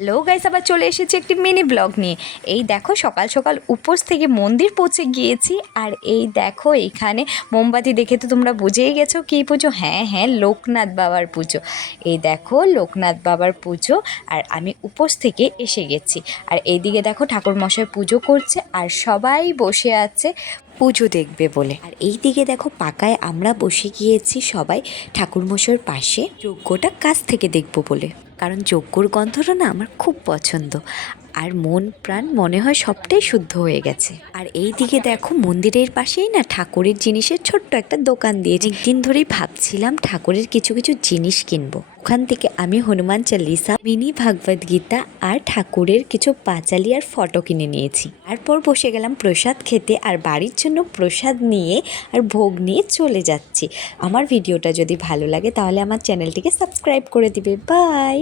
Hello guys, আবার চলে এসেছি একটি মিনি ব্লগ নিয়ে। এই দেখো সকাল সকাল উপোস থেকে মন্দির পৌঁছে গিয়েছি। আর এই দেখো এখানে মোমবাতি দেখে তো তোমরা বুঝেই গেছো কী পুজো। হ্যাঁ, লোকনাথ বাবার পুজো। এই দেখো লোকনাথ বাবার পুজো। আর আমি উপোস থেকে এসে গেছি। আর এইদিকে দেখো ঠাকুরমশাই পুজো করছে আর সবাই বসে আছে পুজো দেখবে বলে। আর এই দিকে দেখো পাকায় আমরা বসে গিয়েছি সবাই ঠাকুরমশাইয়ের পাশে, যজ্ঞটা কাছ থেকে দেখবো বলে। কারণ যজ্ঞর গন্ধটা না আমার খুব পছন্দ, আর মন প্রাণ মনে হয় সবটাই শুদ্ধ হয়ে গেছে। আর এই দিকে দেখো মন্দিরের পাশেই না ঠাকুরের জিনিসের ছোট্ট একটা দোকান দিয়েছে। একদিন ধরেই ভাবছিলাম ঠাকুরের কিছু কিছু জিনিস কিনবো। ওখান থেকে আমি হনুমান চালিসা, মিনি ভাগবত গীতা আর ঠাকুরের কিছু পাঁচালি আর ফটো কিনে নিয়েছি। তারপর বসে গেলাম প্রসাদ খেতে, আর বাড়ির জন্য প্রসাদ নিয়ে আর ভোগ নিয়ে চলে যাচ্ছি। আমার ভিডিওটা যদি ভালো লাগে তাহলে আমার চ্যানেলটিকে সাবস্ক্রাইব করে দিবে। বাই।